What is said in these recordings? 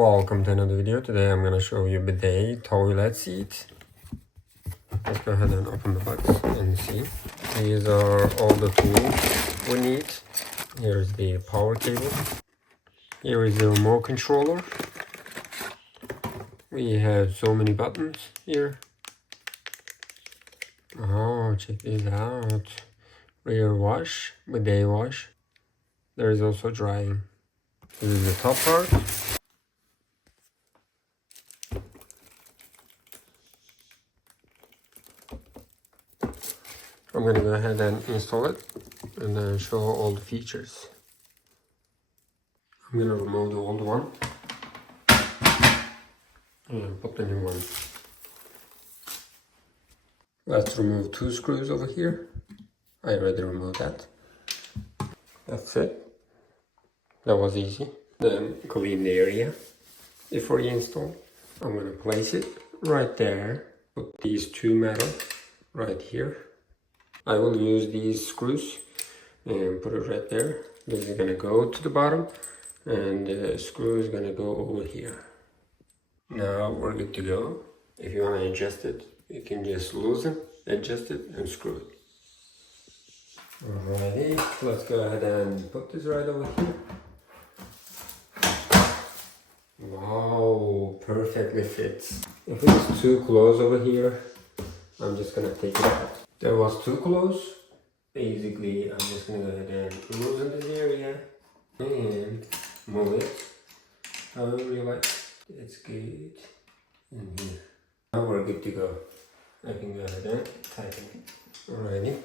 Welcome to another video. Today I'm going to show you bidet toilet seat. Let's go ahead and open the box and see. These are all the tools we need. Here's the power cable. Here is the remote controller. We have so many buttons here. Oh, check this out. Rear wash, bidet wash. There is also drying. This is the top part. I'm going to go ahead and install it and then show all the features. I'm going to remove the old one and put the new one. Let's remove two screws over here. I already removed that. That's it. That was easy. Then clean the area before you install. I'm going to place it right there. Put these two metal right here. I will use these screws and put it right there. This is going to go to the bottom and the screw is going to go over here. Now we're good to go. If you want to adjust it, you can just loosen, adjust it and screw it. Alrighty, let's go ahead and put this right over here. Wow, perfectly fits. If it's too close over here, I'm just going to take it out. That was too close. Basically, I'm just going to go ahead and loosen this area and move it however you like. It's good in here. Now we're good to go. I can go ahead and tighten it. Alrighty,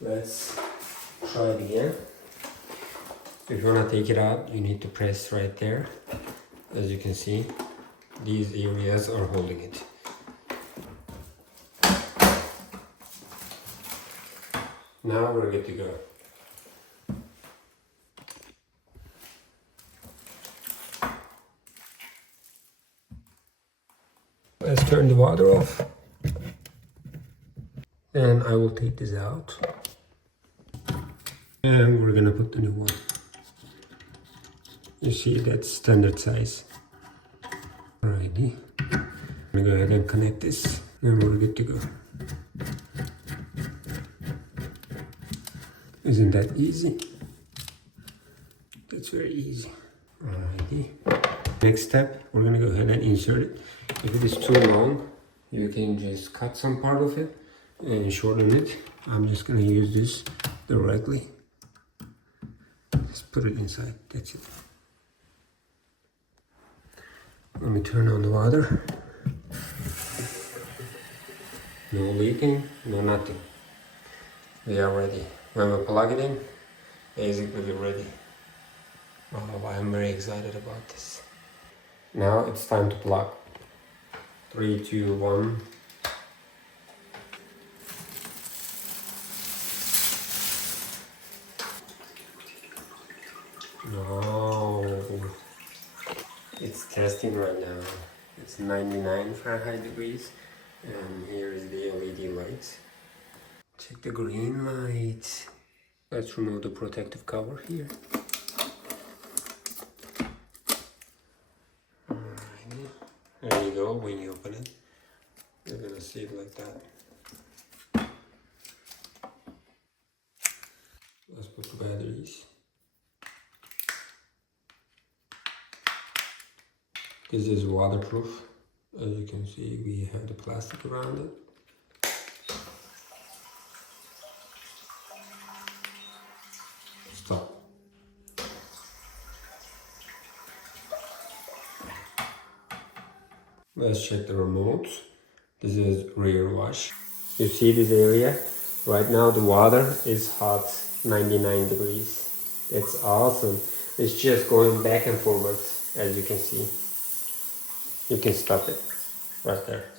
let's try it again. If you want to take it out, you need to press right there. As you can see, these areas are holding it. Now we're good to go. Let's turn the water off. Then I will take this out. And we're gonna put the new one. You see, that's standard size. Alrighty. I'm gonna go ahead and connect this. And we're good to go. Isn't that easy? That's very easy. Alrighty. Next step, we're gonna go ahead and insert it. If it is too long, you can just cut some part of it and shorten it. I'm just gonna use this directly. Just put it inside, that's it. Let me turn on the water. No leaking, no nothing. We are ready. When we plug it in, basically we're ready. Oh, I'm very excited about this. Now it's time to plug. 3, 2, 1. No, it's testing right now. It's 99 Fahrenheit degrees, and here is the LED lights. Check the green light. Let's remove the protective cover here. Alright, there you go. When you open it, you're gonna see it like that. Let's put the batteries. This is waterproof. As you can see, we have the plastic around it. Stop. Let's check the remote. This is rear wash. You see this area? Right now the water is hot, 99 degrees. It's awesome. It's just going back and forwards, as you can see. You can stop it right there.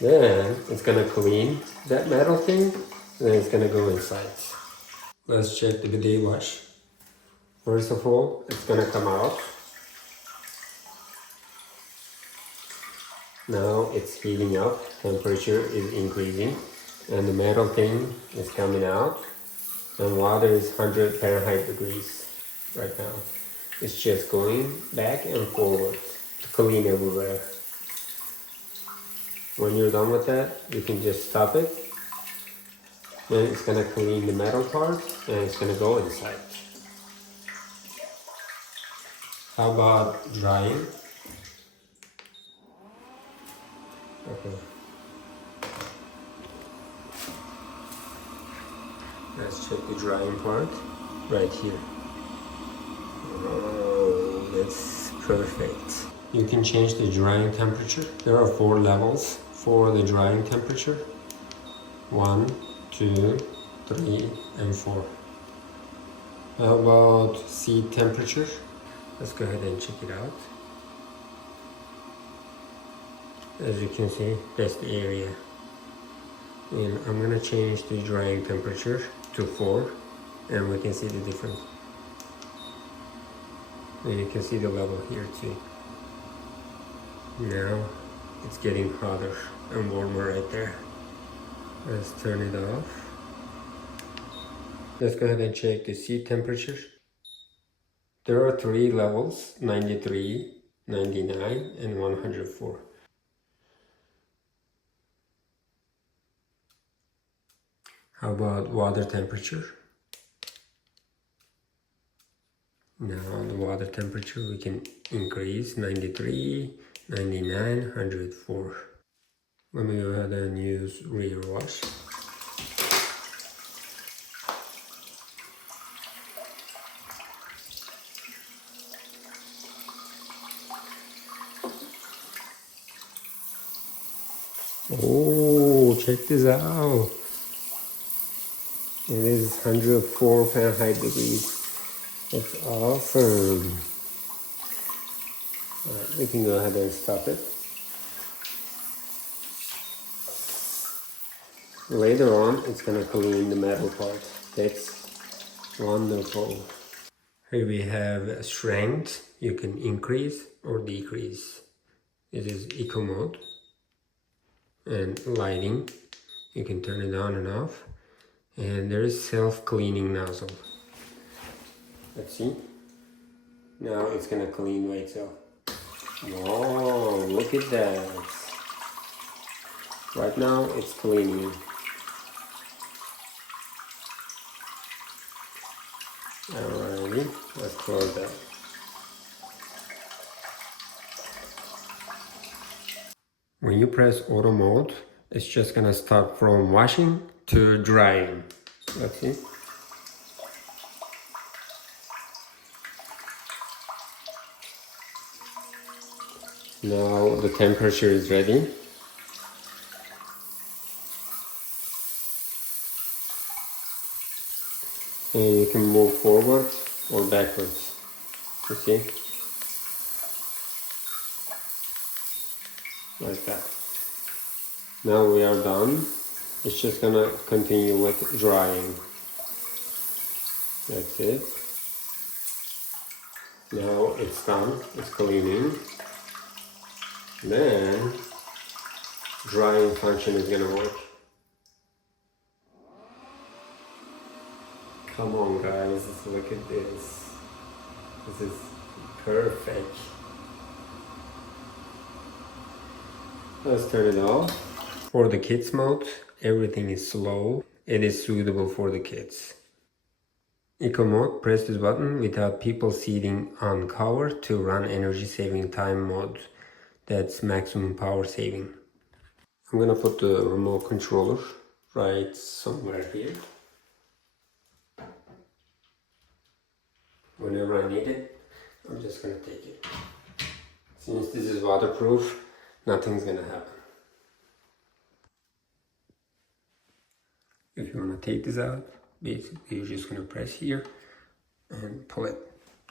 Then it's gonna clean that metal thing, and then it's gonna go inside. Let's check the bidet wash. First of all, it's gonna come out. Now it's heating up, temperature is increasing, and the metal thing is coming out, and water is 100 Fahrenheit degrees right now. It's just going back and forward. clean everywhere. When you're done with that, you can just stop it. Then it's gonna clean the metal part and it's gonna go inside. How about drying? Okay. Let's check the drying part right here. Oh, that's perfect. You can change the drying temperature. There are 4 levels for the drying temperature. 1, 2, 3, and 4. How about seat temperature? Let's go ahead and check it out. As you can see, that's the area. And I'm gonna change the drying temperature to 4, and we can see the difference. And you can see the level here too. Now it's getting hotter and warmer right there. Let's turn it off. Let's go ahead and check the seat temperature. There are 3 levels, 93, 99, and 104. How about water temperature? Now the water temperature we can increase 93, 99, 104. Let me go ahead and use rear wash. Oh, check this out. It is 104 Fahrenheit degrees. That's awesome. Alright, we can go ahead and stop it. Later on, it's gonna clean the metal part. That's wonderful. Here we have strength. You can increase or decrease. It is eco mode. And lighting. You can turn it on and off. And there is self-cleaning nozzle. Let's see. Now it's gonna clean by itself. Whoa, look at that. Right now it's cleaning. Alrighty, let's close that. When you press auto mode, it's just gonna start from washing to drying. Let's see. Now the temperature is ready. And you can move forward or backwards. You see? Like that. Now we are done. It's just gonna continue with drying. That's it. Now it's done. It's cleaning. Then drying function is gonna work. Come on guys, look at this. This is perfect. Let's turn it off. For the kids mode, everything is slow. It is suitable for the kids. Eco mode, press this button without people sitting on cover to run energy saving time mode. That's maximum power saving. I'm gonna put the remote controller right somewhere here. Whenever I need it, I'm just gonna take it. Since this is waterproof, nothing's gonna happen. If you wanna take this out, basically you're just gonna press here and pull it.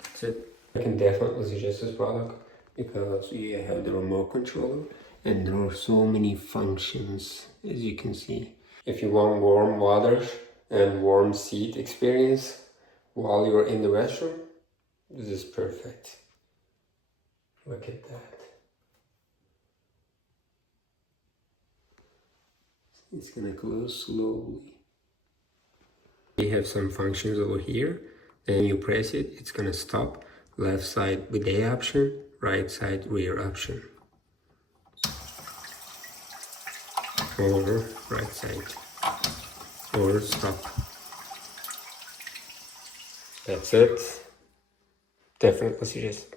That's it. I can definitely suggest this product because you have the remote controller and there are so many functions, as you can see. If you want warm water and warm seat experience while you're in the restroom, this is perfect. Look at that. It's gonna close slowly. We have some functions over here. Then you press it, it's gonna stop. Left side bidet option, right side rear option. Or right side. Or stop. That's it. Definitely suggest.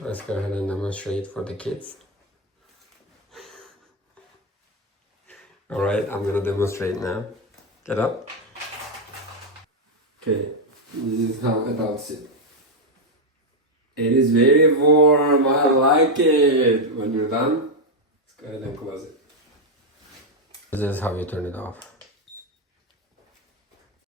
Let's go ahead and demonstrate for the kids. Alright, I'm gonna demonstrate now. Get up. Okay, this is how adults sit. It is very warm, I like it. When you're done, let's go ahead and close it. This is how you turn it off.